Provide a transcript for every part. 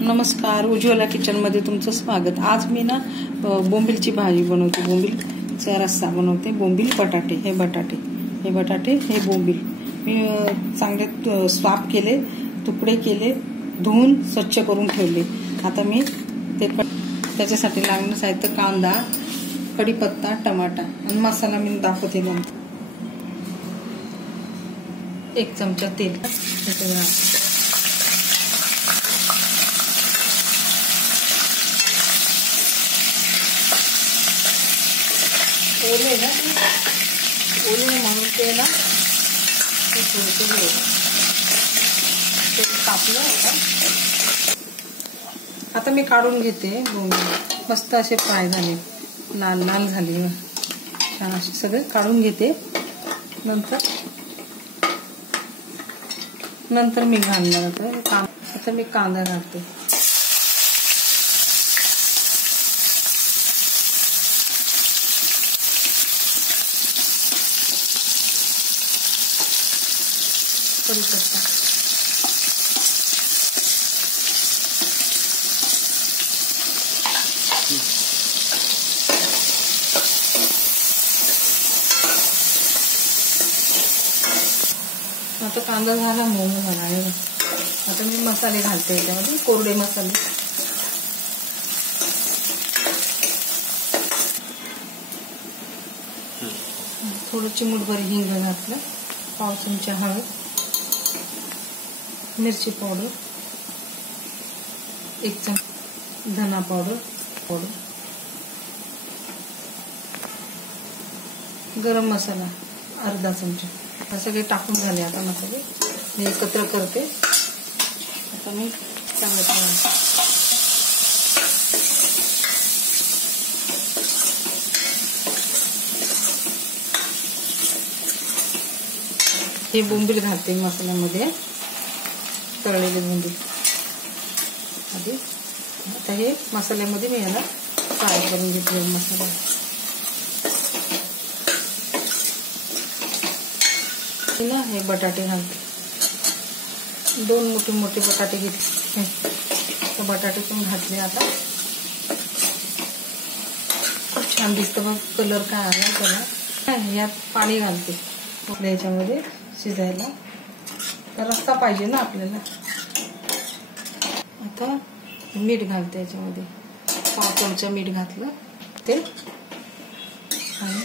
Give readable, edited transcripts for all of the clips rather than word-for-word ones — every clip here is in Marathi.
नमस्कार, उज्ज्वला किचनमध्ये तुमचं स्वागत। आज मी ना बोंबीलची भाजी बनवते, बोंबीलचा रस्सा बनवते। बोंबील बटाटे, हे बटाटे हे बोंबील मी चांगले स्वाप केले, तुकडे केले, धुवून स्वच्छ करून ठेवले। आता मी त्याच्यासाठी लागणारं साहित्य कांदा, कढीपत्ता, टमाटा आणि मसाला मी दाखवते। 1 चमचा तेल ओले ना, ओले म्हणून ते ना थोडंसं ते कापलं होतं। आता मी काढून घेते बोंबील, मस्त असे फ्राय झाले, लाल लाल झाले, छान असे सगळे काढून घेते। नंतर मी घालणार होतं। आता मी कांदा घालते, कढीपत्ता, आता कांदा झाला, मऊ झाला आहे। आता मी मसाले घालते याच्यामध्ये, कोरडे मसाले, थोडं चिमूटभर हिंग घातलं, पाव चमचा हळद, मिरची पावडर, 1 चमचा धना पावडर, गरम मसाला अर्धा चमचा, हे सगळे टाकून झाले। आता मसाले मी एकत्र करते। आता मी चांगलं हे बोंबील घालते मसाल्यामध्ये, तळलेले बोंबील आधी। आता हे मसाल्यामध्ये मी याला फ्राय करून घेतले मसाला। ना हे बटाटे घालते, 2 मोठे बटाटे घेतले, तर बटाटे पण घातले। आता खूप छान दिसतं बघ, कलर काय आला त्याला। यात पाणी घालते याच्यामध्ये शिजायला, तर रस्सा पाहिजे ना आपल्याला। आता मीठ घालते याच्यामध्ये, पाव चमचा मीठ घातलं ते। आणि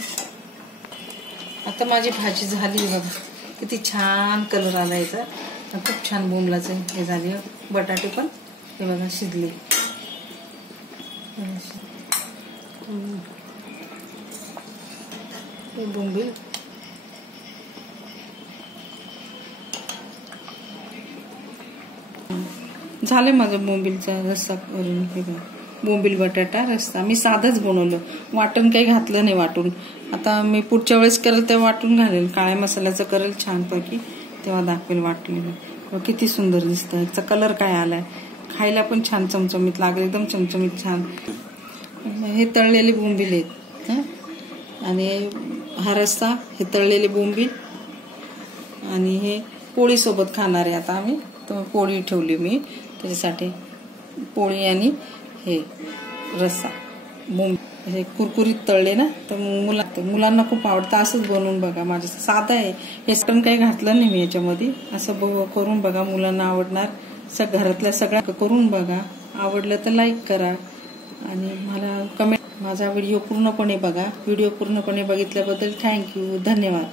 आता माझी भाजी झाली बघा, किती छान कलर आला याचा, खूप छान बोंबलाचं हे झाले। बटाटे पण हे बघा शिजले, हे बोंबील झाले माझं बोंबीलचा रस्सा करून। हे बोंबील बटाटा रस्सा मी साधंच बनवलं, वाटण काही घातलं नाही वाटून। आता मी पुढच्या वेळेस करेल तेव्हा वाटून घालेल, काळ्या मसाल्याचं करेल छानपैकी, तेव्हा दाखवेल वाटलेलं। किती सुंदर दिसतं, याचा कलर काय आलाय, खायला पण छान चमचमीत लागले, एकदम चमचमीत छान। हे तळलेले बोंबील आहेत आणि हा रस्सा, हे तळलेले बोंबील, आणि हे पोळी सोबत खाणार आहे आता आम्ही, तर पोळी ठेवली मी त्याच्यासाठी, पोळी आणि हे रस्सा बोंबील। हे कुरकुरीत तळले ना, तर मुलांना खूप आवडतं। असंच बनवून बघा, माझं साधं आहे हे, पण काही घातलं नाही मी याच्यामध्ये। असं करून बघा, मुलांना आवडणार। घरातल्या सगळ्या करून बघा, आवडलं तर लाईक करा आणि मला कमेंट। माझा व्हिडिओ पूर्णपणे बघा, व्हिडिओ पूर्णपणे बघितल्याबद्दल थँक्यू, धन्यवाद।